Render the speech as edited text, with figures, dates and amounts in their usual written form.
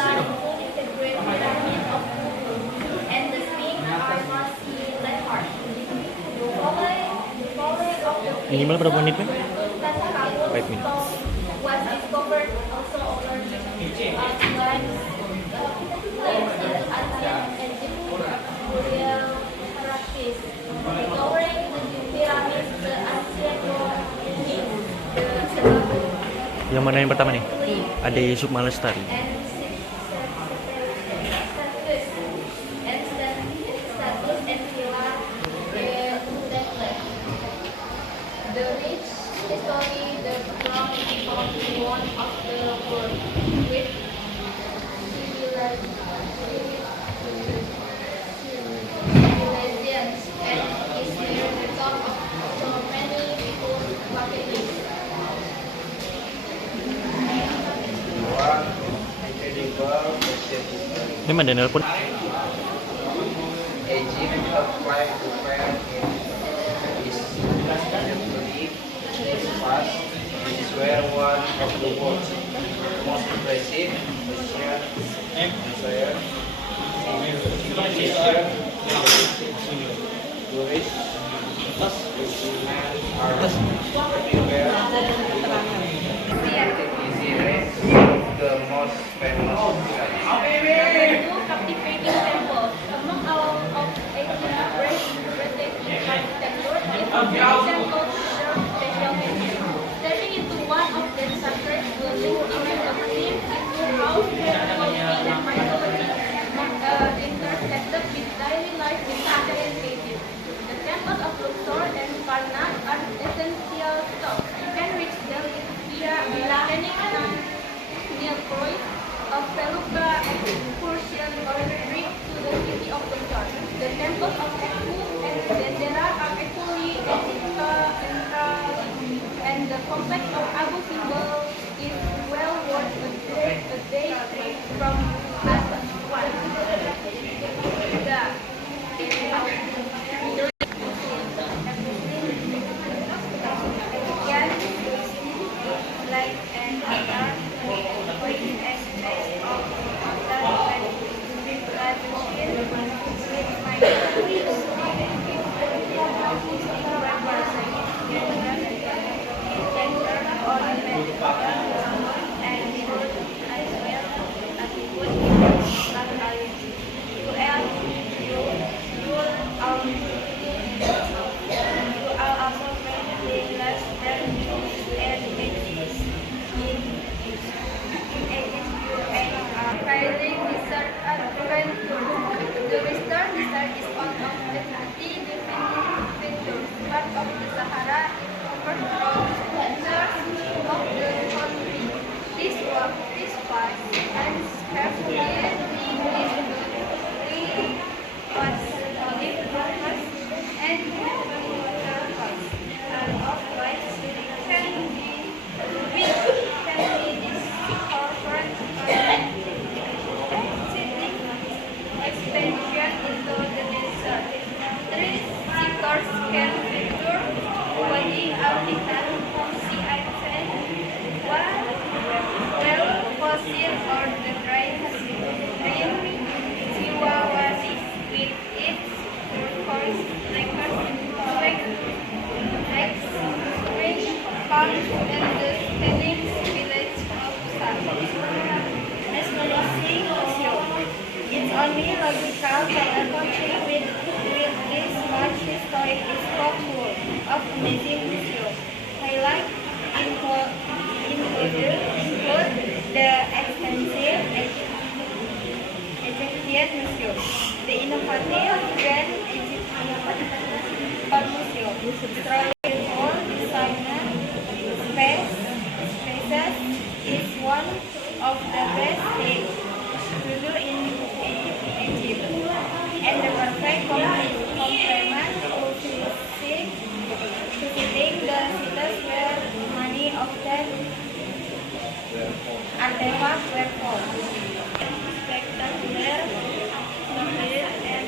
the full integrated pyramid of Khufu, and the Sphinx are mostly landmark. Following of the Minimal berapa menit, Pak? Tutankhamun 5 minutes. tomb was discovered also over times place in ancient Egypt burial practice, covering the pyramids, the Asiago myths, the Seraphim, Yang mana yang pertama nih? Ada Sukma Lestari. and status and villa Temple. The rich history, the ground of one of the world with civilizations and is near the top of so many people's bucket list. Ini mana nelpon? Egypt applied to fair is definitely past. This is where one of the world's most impressive Persian civilization tourists are everywhere. Is the most famous sites. Two captivating temples among all of Egypt's breathtaking architecture is the temple deserve special mention. Stepping into one of the sacred buildings is a glimpse into how spirituality and mythology intersected with daily life in ancient Egypt. The temples of Luxor and Karnak are essential stops. You can reach them via scenic Nile cruise, a felucca excursion or trip to the city of Luxor. The temples of Ekku and Dendera are equally enthralling, and the complex of Abu Simbel is well worth a day trip from Basra. Like an other with a space of other with my The Western Desert is one of the 30 defending features, part of the Sahara covers around 2/3 of the country. This part and carefully was solid rockers and waterfalls and of white can be discovered expedition into the desert. Three seekers can venture wading habitat from sea ice, well fossil or the dry green Siwawasis with its turquoise lakes, rich palms, and the stunning village of Sa. Astonishing museum. It's only logical that a country with this much history is full of amazing museums. Highlights include the extensive Egyptian Museum, the innovative Grand Egyptian Art Museum, strolling for designer spaces is one of the best things to do in Egypt, and the perfect complement to visiting the cities where many of them artifacts were found. Spectacular, and